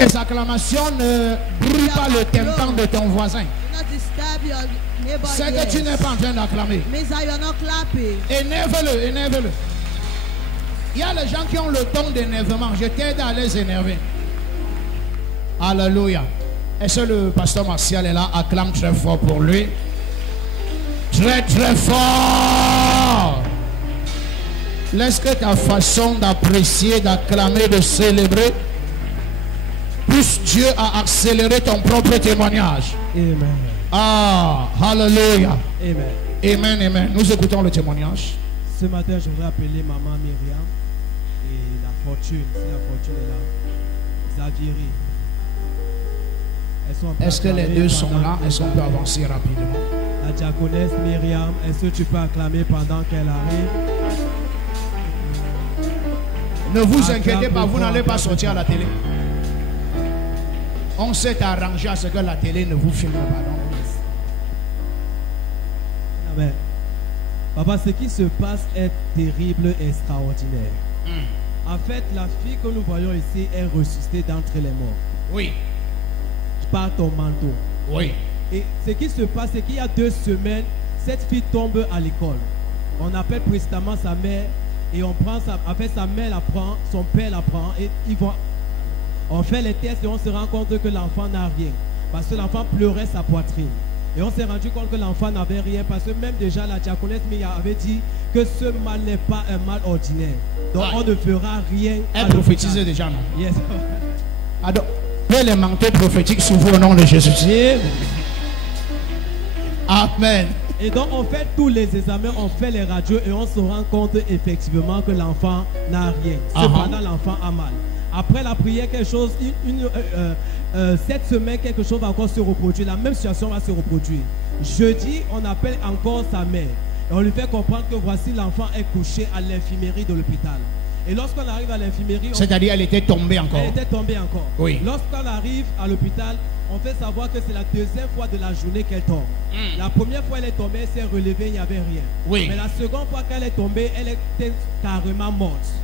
tes acclamations ne brûlent pas le tympan de ton voisin. C'est que tu n'es pas en train d'acclamer. Énerve-le, énerve-le. Il y a les gens qui ont le don d'énervement. Je t'aide à les énerver. Alléluia. Est-ce que le pasteur Martial est là? Acclame très fort pour lui. Très très fort. Laisse que ta façon d'apprécier, d'acclamer, de célébrer pousse Dieu à accélérer ton propre témoignage. Amen. Ah, hallelujah. Amen. Amen, amen. Nous écoutons le témoignage. Ce matin, je voudrais appeler maman Myriam et la fortune. Si la fortune est là, Xavieri. Est-ce que les deux sont là? Est-ce qu'on peut avancer rapidement? La diaconesse Myriam, est-ce que tu peux acclamer pendant qu'elle arrive? Ne vous inquiétez pas, vous n'allez pas sortir à la télé. On s'est arrangé à ce que la télé ne vous filme pas. Amen. Papa, ce qui se passe est terrible et extraordinaire. En fait, la fille que nous voyons ici est ressuscitée d'entre les morts. Oui. Par ton manteau. Oui. Et ce qui se passe, c'est qu'il y a 2 semaines, cette fille tombe à l'école. On appelle précisément sa mère et on prend sa mère la prend, son père la prend et ils vont. On fait les tests et on se rend compte que l'enfant n'a rien. Parce que l'enfant pleurait sa poitrine. Et on s'est rendu compte que l'enfant n'avait rien. Parce que même déjà la diaconesse Mia avait dit que ce mal n'est pas un mal ordinaire. Donc on ne fera rien. Elle prophétisait déjà, non? Yes. Alors, fais les manteaux prophétiques sur vous au nom de Jésus. Amen. Et donc on fait tous les examens, on fait les radios et on se rend compte effectivement que l'enfant n'a rien. Cependant l'enfant a mal. Après la prière, quelque chose, cette semaine, quelque chose va encore se reproduire. La même situation va se reproduire. Jeudi, on appelle encore sa mère. Et on lui fait comprendre que voici l'enfant est couché à l'infirmerie de l'hôpital. Et lorsqu'on arrive à l'infirmerie... C'est-à-dire elle était tombée encore. Elle était tombée encore. Oui. Lorsqu'on arrive à l'hôpital, on fait savoir que c'est la 2e fois de la journée qu'elle tombe. La première fois elle est tombée, elle s'est relevée, il n'y avait rien. Oui. Mais la seconde fois qu'elle est tombée, elle était carrément morte.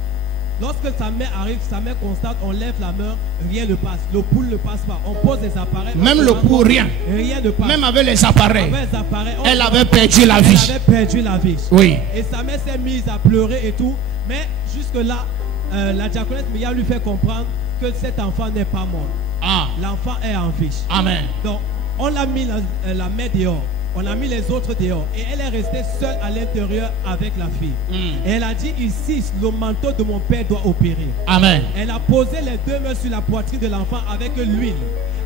Lorsque sa mère arrive, sa mère constate, on lève la main, rien ne passe. Le pouls ne passe pas. On pose les appareils. Même le pouls, rien. Rien ne passe. Même avec les appareils. Avec les appareils elle avait perdu la vie. Elle avait perdu la vie. Oui. Et sa mère s'est mise à pleurer et tout. Mais jusque-là, la diaconesse Mia lui fait comprendre que cet enfant n'est pas mort. Ah. L'enfant est en vie. Amen. Donc, on l'a mis la mère dehors. On a mis les autres dehors. Et elle est restée seule à l'intérieur avec la fille. Et elle a dit ici, le manteau de mon père doit opérer. Amen. Elle a posé les 2 mains sur la poitrine de l'enfant avec l'huile.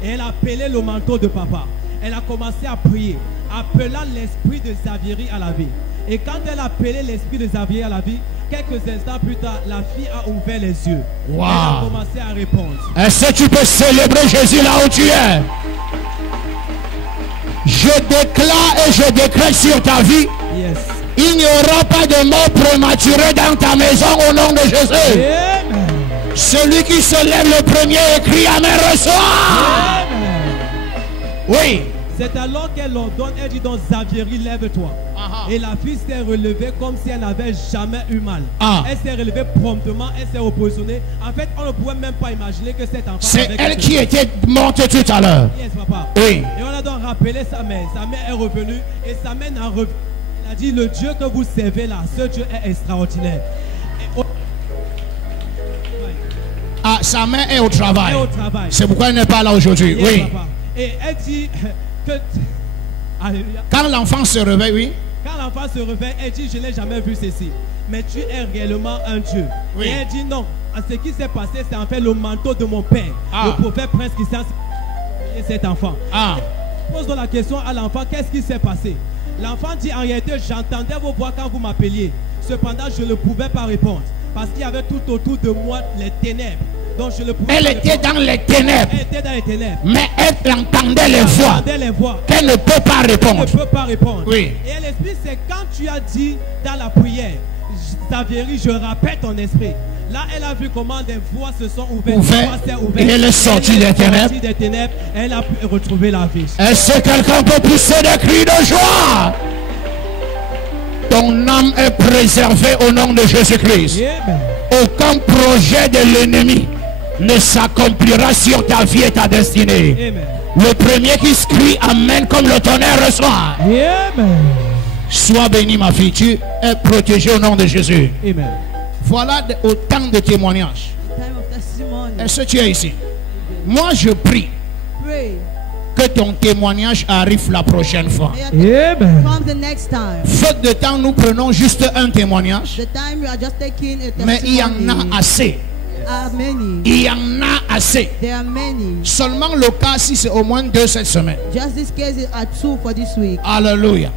Et elle a appelé le manteau de papa. Elle a commencé à prier, appelant l'esprit de Xavieri à la vie. Et quand elle a appelé l'esprit de Xavieri à la vie, quelques instants plus tard, la fille a ouvert les yeux. Wow. Elle a commencé à répondre. Est-ce que tu peux célébrer Jésus là où tu es? Je déclare et je décrète sur ta vie. Yes. Il n'y aura pas de mort prématurée dans ta maison au nom de Jésus. Amen. Celui qui se lève le premier et crie Amen reçoit. Oui. C'est alors qu'elle l'ordonne, elle dit donc Xavieri, lève-toi. Et la fille s'est relevée comme si elle n'avait jamais eu mal. Elle s'est relevée promptement, elle s'est repositionnée. En fait, on ne pouvait même pas imaginer que cet enfant... C'est elle qui était morte tout à l'heure. Yes, papa. Oui. Et on a donc rappelé sa mère. Sa mère est revenue et sa mère n'a revenu. Elle a dit, le Dieu que vous servez là, ce Dieu est extraordinaire. Ah, sa mère est au travail. Elle est au travail. C'est pourquoi elle n'est pas là aujourd'hui. Yes, oui. Papa. Et elle dit que... Alléluia. Quand l'enfant se réveille, oui. Quand l'enfant se réveille, elle dit, je n'ai jamais vu ceci. Mais tu es réellement un Dieu. Oui. Et elle dit, non. Ce qui s'est passé, c'est en fait le manteau de mon père. Le prophète Prince Christian, c'est cet enfant. Je pose donc la question à l'enfant, qu'est-ce qui s'est passé? L'enfant dit, en réalité, j'entendais vos voix quand vous m'appeliez. Cependant, je ne pouvais pas répondre. Parce qu'il y avait tout autour de moi les ténèbres. Donc je ne pouvais elle était dans les ténèbres. Elle était dans les ténèbres. Mais elle entendait les voix. Qu'elle ne peut pas répondre. Elle ne peut pas répondre. Oui. Et l'esprit, c'est quand tu as dit dans la prière, Xavieri, je rappelle ton esprit. Là, elle a vu comment des voix se sont ouvertes. Et elle est sortie des ténèbres. Elle a pu retrouver la vie. Est-ce que quelqu'un peut pousser des cris de joie? Ton âme est préservée au nom de Jésus-Christ. Aucun projet de l'ennemi ne s'accomplira sur ta vie et ta destinée. Amen. Le premier qui crie Amen comme le tonnerre reçoit. Amen. Sois béni ma fille, tu es protégée au nom de Jésus. Amen. Voilà autant de témoignages. Time of testimony. Est-ce que tu es ici? Moi je prie Pray. que ton témoignage arrive la prochaine fois. Amen. Come the next time. Faute de temps, nous prenons juste un témoignage. The time you are just taking a Mais il y en testimony. a assez. Are many. Il y en a assez. There are many. Seulement le cas si c'est au moins 2 cette semaine. Just this case are 2 for this week. Alléluia.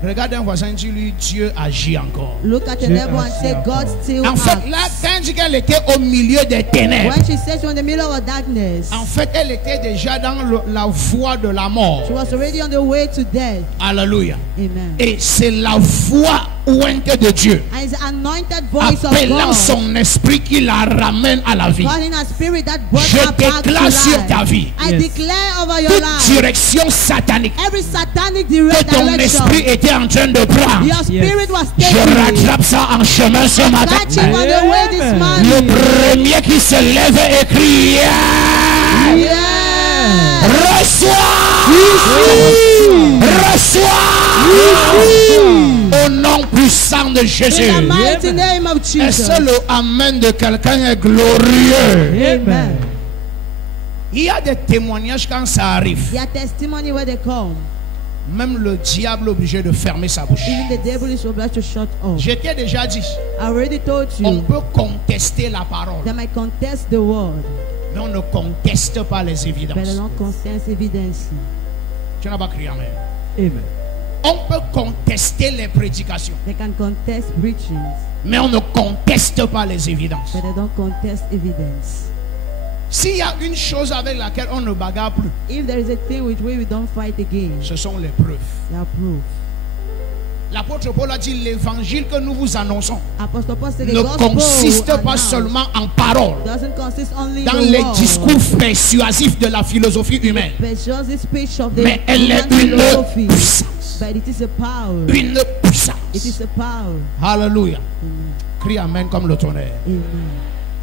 Regarde un voisin, dis-lui Dieu agit encore. Look at your Dieu neighbor and say, agit God still En fait, acts. là, quand elle dit qu'elle était au milieu des ténèbres, When she said she was in the middle of darkness, en fait, elle était déjà dans la voie de la mort. she was already on the way to death. Alléluia. Amen. Et c'est la voix ouinte de Dieu, And it's the anointed voice of appelant God, son esprit qui la ramène à la vie. calling a spirit that brought Je her back to déclare sur ta life. vie I Yes. declare over your toute life, direction satanique every satanic que ton direction esprit était en train de prendre. your spirit was Je taking, rattrape ça en chemin ce matin. catch him on the way this Amen. Le morning. premier qui se lève et crie yeah! Yeah. Reçois! Au nom puissant de Jésus. In the mighty name of Est-ce Jesus. que le amen de quelqu'un est glorieux? Amen. Il y a des témoignages quand ça arrive. Their testimony where they come, Même le diable est obligé de fermer sa bouche. even the devil is obliged to shut up. Je t'ai déjà dit, I already told on you peut contester la parole, that I contest the word, mais on ne conteste pas les but I évidences. don't contest evidence. Tu n'as pas crié amen. Amen. On peut contester les prédications, They can contest preachings, mais on ne conteste pas les évidences. but they don't contest evidence. S'il y a une chose avec laquelle on ne bagarre plus, If there is a thing with which we don't fight again, ce sont les preuves. they are proof. L'apôtre Paul a dit l'évangile que nous vous annonçons Apostle Paul said the ne gospel consiste pas announced seulement en paroles, doesn't consist only dans in the les word, discours persuasifs de la philosophie humaine, but just the speech of the mais elle est human une philosophy. puissance. But it is a power. Une It puissance. is a power. Alléluia. Amen. Crie amen comme le tonnerre. Amen.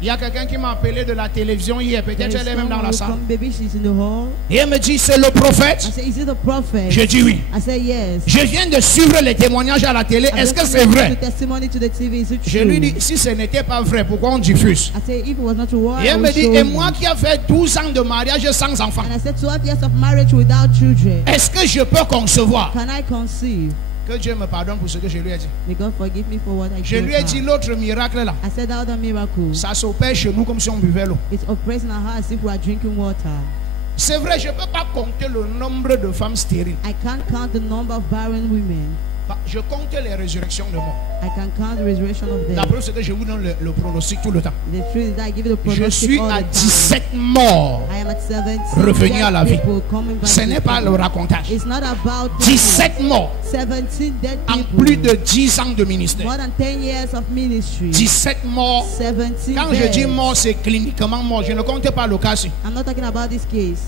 Il y a quelqu'un qui m'a appelé de la télévision hier, There peut-être is elle est même dans la someone who salle. come, maybe she's in the hall. Et elle me dit, c'est le I prophète. said, is it the prophet? Je dis oui. I said, yes. Je viens de suivre les témoignages à la télé. I'm Est-ce que just c'est listening vrai? to testimony to the TV. Is it Je true? lui dis, si ce n'était pas vrai, pourquoi on diffuse? I said, if it was not true, why Et I elle will me dit, show et you? moi qui ai fait 12 ans de mariage sans enfant, And I said, 12 years of marriage without children. est-ce que je peux concevoir? Can I conceive? Que Dieu me pardonne pour ce que je lui ai dit. May God forgive me for what I Je told lui ai her. dit, l'autre miracle là, I said, that other miracle, ça s'opère chez nous comme si on buvait l'eau. it's operating our heart as if we are drinking water. C'est vrai, je ne peux pas compter le nombre de femmes stériles. I can't count the number of barren women. Je compte les résurrections de mort. I can count the resurrection of La them. preuve, c'est que je vous donne le pronostic tout le temps. The truth is that I give you the Je prognostic suis all à the time. 17 morts. I am at 17 Revenir à la vie. people coming back Ce to n'est pas le people. racontage. It's not about 17 morts 17 dead en people. plus de 10 ans de ministère. More than 10 years of ministry. 17 morts. 17 Quand je dead. dis mort, c'est cliniquement mort. Je ne compte pas le cas. I'm not talking about this case.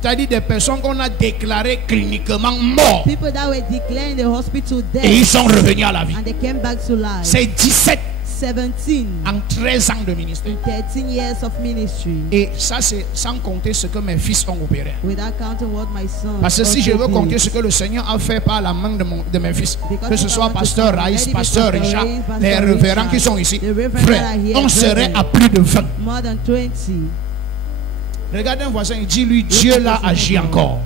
C'est-à-dire des personnes qu'on a déclarées cliniquement mortes. People that were declared in the hospital dead. Et ils sont revenus à la vie. And they came back to life. C'est 17 17 en 13 ans de ministère. 13 years of ministry. Et ça, c'est sans compter ce que mes fils ont opéré. Without counting what my son. Parce que si je veux also compter did. ce que le Seigneur a fait par la main de mes fils, Because que ce if I soit want to Pasteur count, Raïs, maybe Pasteur Pastor Richard, Raïs, Pastor les révérends Richard, qui sont ici, the reverends frère, that are here, on serait brethren. à plus de 20. More than 20. Regardez un voisin et dis-lui, Dieu l'a agi encore.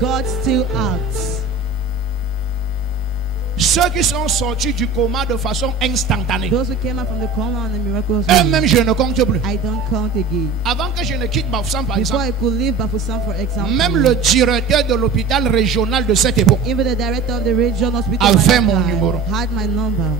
God still acts. Ceux qui sont sortis du coma de façon instantanée, Those who came out from the coma and the miracles. eux-mêmes, je ne compte plus. I don't count again. Avant que je ne quitte Bafoussam, par Before exemple, I could leave Bafoussam, for example, même le directeur de l'hôpital régional de cette époque even the director of the regional hospital avait at that mon time numéro. had my number.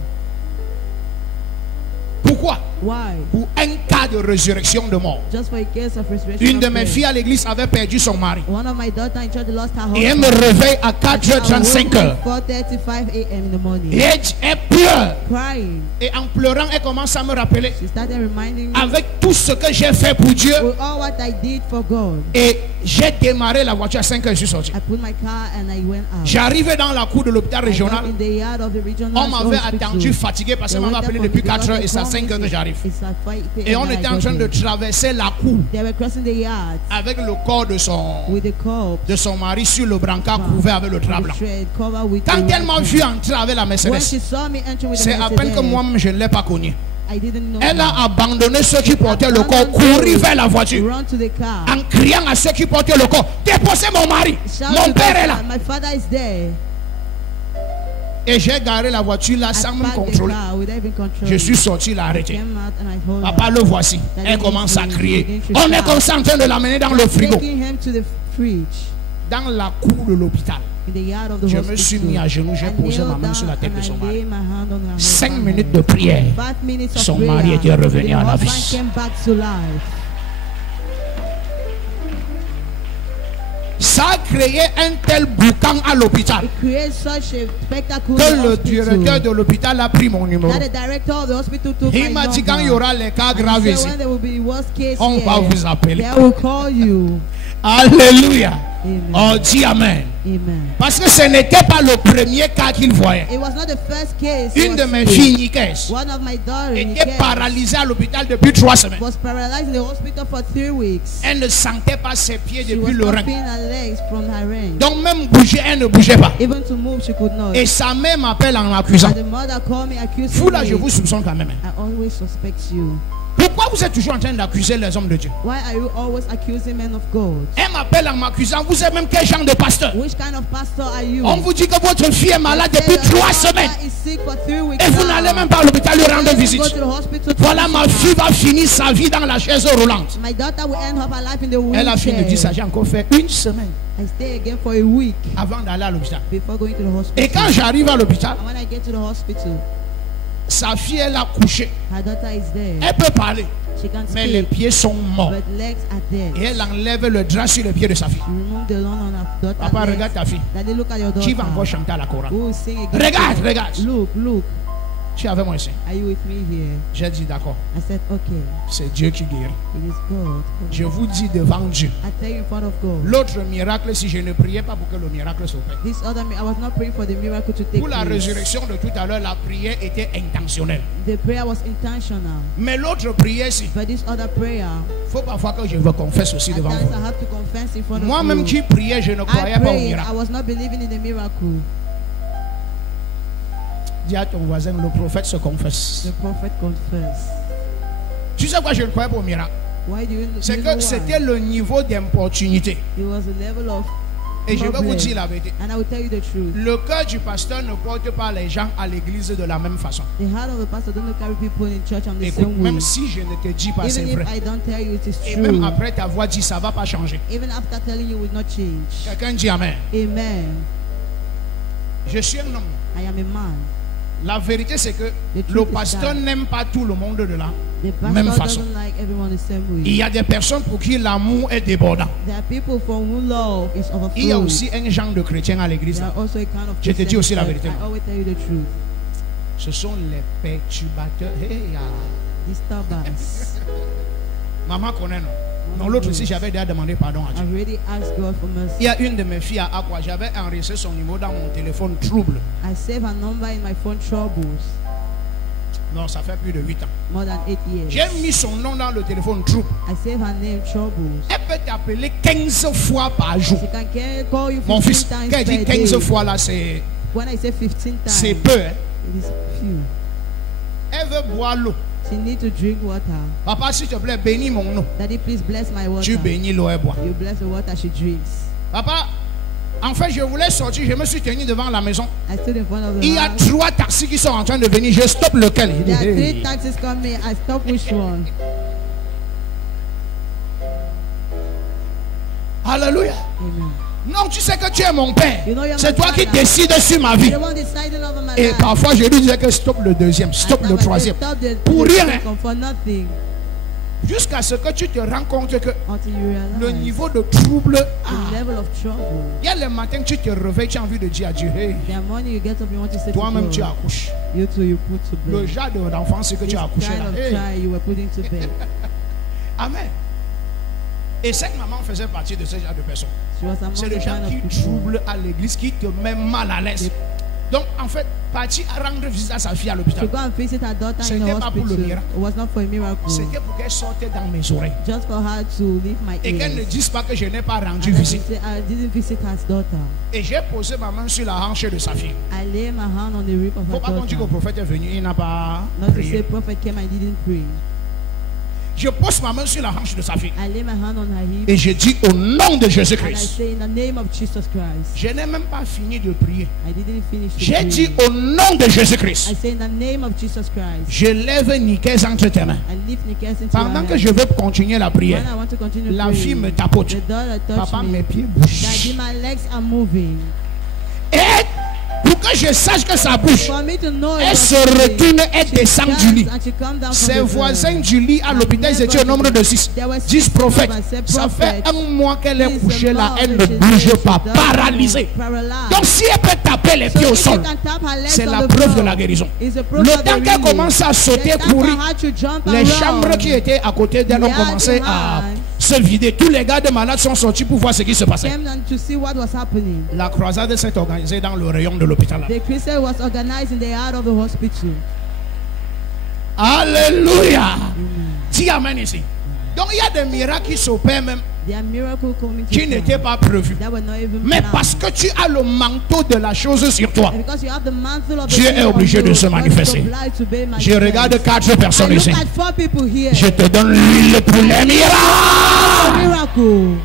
Pourquoi? Why? Pour un cas de résurrection de mort. Just for a case of resurrection. Une de of mes death. filles à l'église avait perdu son mari. One of my daughters in church lost her husband. Et elle me réveille à I 4h35. woke up 4:35 a.m. in the morning. Et elle pleurs. crying. Et en pleurant, elle commence à me rappeler She started reminding me avec tout ce que j'ai fait pour Dieu. with all what I did for God. Et j'ai démarré la voiture à 5 heures, je suis sorti. I put my car and I went out. J'arrivais dans la cour de l'hôpital I got régional. in the yard of the regional On m'avait hospital. attendu fatigué parce They qu'on m'a waited appelé for me depuis because 4 heures they et c'est à called 5 heures me. que j'arrive. It's at 5 Et p.m. on when I était en got train de there. traverser la cour They were crossing the yard avec le corps de with the corpse son mari sur le brancard couvert avec le drap blanc. shred covered with Quand the elle m'a white vu cloth. entrer avec la When Mercedes, she saw me entering with the c'est à peine que Mercedes, moi-même je ne l'ai pas connu. I didn't know Elle her. a abandonné ceux qui portaient le corps, couru vers la voiture Run to the car. en criant à ceux qui portaient le corps, déposez mon mari, Shout mon to père God, est là. my father is there. Et j'ai garé la voiture là I sans me parked the contrôler. car without even controlling. Je suis sorti, l'a arrêté. Came out and I hold Papa, her. le voici. Elle commence à crier. On est comme ça en train de l'amener dans le frigo. Taking him to the fridge Dans la cour de l'hôpital. in the yard of the Je hospital. me suis mis à genoux, j'ai I posé knelt ma main sur la down tête de and son I mari. laid my hand on her 5 husband's minutes head. de prière. 5 minutes of Son prayer. mari était revenu The à la husband vie. came back to life. Ça a créé un tel boucan à l'hôpital It created such a spectacle que in the le directeur hospital de l'hôpital a pris mon numéro. that the director of the hospital took Il my m'a dit quand il y number. aura les cas And he graves said, ici, when there will be worst case on va here, vous appeler. they will call you. Alléluia. Amen. On dit Amen. Amen. Parce que ce n'était pas le premier cas qu'il voyait. It was not the first case. he Une was de mes seeing. filles, Nikes, One of my daughters était paralysée à l'hôpital depuis 3 semaines. was paralyzed in the hospital for 3 weeks. Elle ne sentait pas ses pieds She was depuis le not rein. feeling her legs from her ring. Donc même bouger, elle ne bougeait pas. Even to move, she could not. Et sa mère m'appelle en l'accusant. And the mother called me, accusing Vous là, me. je vous soupçonne quand même. I always suspect you. Pourquoi vous êtes toujours en train d'accuser les hommes de Dieu? Why are you always accusing men of God? Elle m'appelle en m'accusant. Vous êtes même quel genre de pasteur? Which kind of pastor are you? On vous dit que votre fille est malade Say depuis your 3 daughter semaines. is sick for 3 weeks Et vous now. n'allez même pas à l'hôpital lui rendre You visite. go to the hospital to Voilà, visit ma her. fille va finir sa vie dans la chaise roulante. My daughter will end up her life in the Elle a fini de dire ça. wheelchair. J'ai encore fait 1 semaine I stay again for a week avant d'aller à l'hôpital. before going to the Et hospital. quand j'arrive à l'hôpital, And when I get to the hospital, sa fille, elle a couché. her daughter is there. Elle peut parler, She can't mais les speak, pieds sont morts. but legs are dead. Et elle enlève le drap sur les pieds de sa fille. She removed the loan on her daughter's Papa, legs. regarde ta fille. Daddy, look at your daughter. Qui va encore chanter à la chorale? Who will sing again? Regarde, regarde. Look, look. Tu es avec moi ici. Are you with me here? J'ai dit d'accord. I said, okay. C'est Dieu qui guérit. It is God. Je vous dis devant Dieu. I tell you in front of God. L'autre miracle, si je ne priais pas pour que le miracle s'opère. This other, I was not praying for the miracle to take Pour la place. résurrection de tout à l'heure, la prière était intentionnelle. The prayer was intentional. Mais l'autre prière, si. But this other prayer, Il faut parfois que je vous confesse aussi at devant times vous. I have to confess in front of Moi-même you. qui priais, je ne croyais I pas au prayed, I miracle. was not believing in the miracle. Dis à ton voisin, le prophète se confesse. The prophet confessed. Tu sais quoi, je ne croyais pas au miracle. Why do you, C'est you know que why? c'était le niveau d'importunité. It was a level of Et je vais vous problem. dire la vérité. And I will tell you the truth. Le cœur du pasteur ne porte pas les gens à l'église de la même façon. The heart of a pastor don't carry people in church on the Écoute, same way. même si je ne te dis pas c'est Even vrai, if I don't tell you it is et même true. après t'avoir dit ça va pas changer. Even after telling you, it will not change. Quelqu'un dit Amen. Amen. Je suis un homme. I am a man. La vérité c'est que The truth le is pasteur that n'aime pas tout le monde de là. The Même pastor façon. doesn't like everyone the same way. Il y a des personnes pour qui l'amour est débordant. There are people for whom love is Il y a overflowing. aussi un genre de chrétien à l'église. There are also a kind of Je te dis aussi la Christians vérité. that I always tell you the truth. Ce sont les perturbateurs. Hey, Disturbance. Maman connaît non. Non, l'autre aussi, j'avais déjà demandé pardon à Dieu. I've already asked God for mercy. Il y a une de mes filles à Aqua, j'avais enregistré son numéro dans mon téléphone trouble. I save her number in my phone troubles. Non, ça fait plus de 8 ans. More than 8 years. J'ai mis son nom dans le téléphone trouble. I save her name troubles. Elle peut t'appeler 15 fois par jour. She can call you 15 Mon fils, times quand elle dit per 15 day. fois là, c'est When I say 15 times, peu. Hein? it is few. Elle veut boire l'eau. She need to drink water. Papa, s'il te plaît, bénis mon eau. Daddy, please bless my water. Tu bénis l'eau et bois. You bless the water she drinks. Papa, en fait, je voulais sortir. Je me suis tenu devant la maison. I stood in front of the Il y a house. 3 taxis qui sont en train de venir. Je stoppe lequel? Il dit, There are 3 hey. taxis coming. I stop which one? Alléluia. Amen. Non, tu sais que tu es mon père. You know you're C'est my toi qui father. décides sur ma vie. The one deciding over my Et life. parfois, je lui disais que stop le deuxième, stop At le times I say, troisième. Stop the Pour rien. second for nothing. Jusqu'à ce que tu te rends compte que until you le realize niveau de trouble, the level of trouble. il y a le matin que tu te réveilles, tu as envie de dire à Dieu, hey, The morning you get up, you want to say to toi-même tu God, accouches. you too, you put to Le bed. genre d'enfance que This tu as accouché kind là. of Hey. child you were putting to bed. Amen. Et cette maman faisait partie de ce genre de personnes. She was among C'est the le genre kind of qui people. trouble à l'église, qui te met mal à l'aise. Donc en fait, partir à rendre visite à sa fille à To l'hôpital, go and visit her daughter in the C'était pas pour le hospital. miracle. It was not for a miracle. c'était pour qu'elle sorte dans mes oreilles. Just for her to leave my Et qu'elle ne ears. dise pas que je n'ai pas rendu And I visite. say, I didn't visit her daughter. Et j'ai posé ma main sur la hanche de sa fille. I lay my hand on the rib of Faut her pas qu'on dise que le daughter. prophète est venu, il n'a pas Not to say prié. prophet came and didn't pray. Je pose ma main sur la hanche de sa fille. I lay my hand on her hip Et je dis au nom de and I Jésus-Christ. say in the name of Jesus Christ. Je n'ai même pas fini de prier. I didn't finish the J'ai prayer. dit au nom de Jésus-Christ. I say in the name of Jesus Christ. Je lève Nicaise entre tes mains. I lift Nicaise into Pendant her que hand. je veux continuer la prière, When I want to continue la praying, fille me tapote. the daughter touched Papa, me. mes pieds Daddy, bougent. my legs are moving. Et pour que je sache que ça bouge, For me to know it elle was se moving, retourne, elle she descend turns du lit. and she comes down from Ses the voisins bed. du lit à l'hôpital, ils étaient au nombre de 6. 10 prophètes. Ça fait un mois qu'elle est couchée là, elle ne bouge pas, paralysée. Donc si elle peut taper les pieds au sol, c'est la preuve de la guérison. Le temps qu'elle commence à sauter, courir, les chambres qui étaient à côté d'elle ont commencé à se vider. Tous les gars de malades sont sortis pour voir ce qui se passait. came down to see what was happening. La croisade s'est organisée dans le rayon de l'hôpital. The crusade was organized in the yard of the hospital. Alléluia. Dis amen ici. Donc il y a des miracles qui s'opèrent même, There are miracles coming to qui n'étaient pass pas prévus. that were not even Mais planned. parce que tu as le manteau de la chose sur toi, And because you have the mantle of the Dieu est king on obligé de you, se God is manifester. obliged to be je manifest. regarde 4 personnes I ici. look at 4 people here. Je te donne l'huile pour les miracles. Miracle.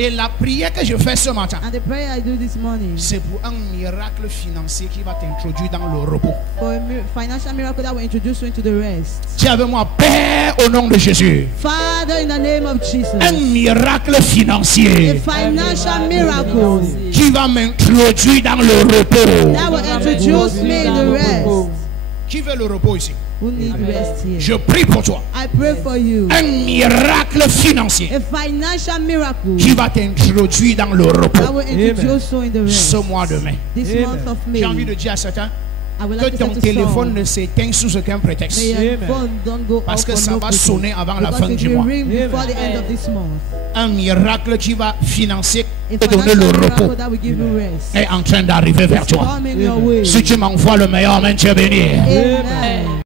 Et la prière que je fais ce matin, And the prayer I do this morning c'est pour un miracle financier qui va t'introduire dans le repos. for a financial miracle that will introduce you into the rest. Dis avec moi, Père, au nom de Jésus, Father, in the name of Jesus, un miracle a financier financial miracle qui va m'introduire dans le repos. that will introduce me in the rest. Qui veut le repos ici? Who need rest here? Je prie pour toi. I pray for you. Un miracle financier A financial miracle qui va t'introduire dans le that repos will introduce you in the rest. ce mois de mai. This Amen. month of May, J'ai envie de dire à certains I would que like to ton say to téléphone some, ne s'éteigne sous aucun prétexte. may your Amen. phone don't go Parce off que for ça no va reason. sonner avant la Because fin it du will mois. ring before Amen. the end of this month. Un miracle qui va financer A et donner financial le repos miracle that will give you rest. est en train d'arriver vers toi. Come in your way. Si tu m'envoies le meilleur, amen, tu es béni. Amen.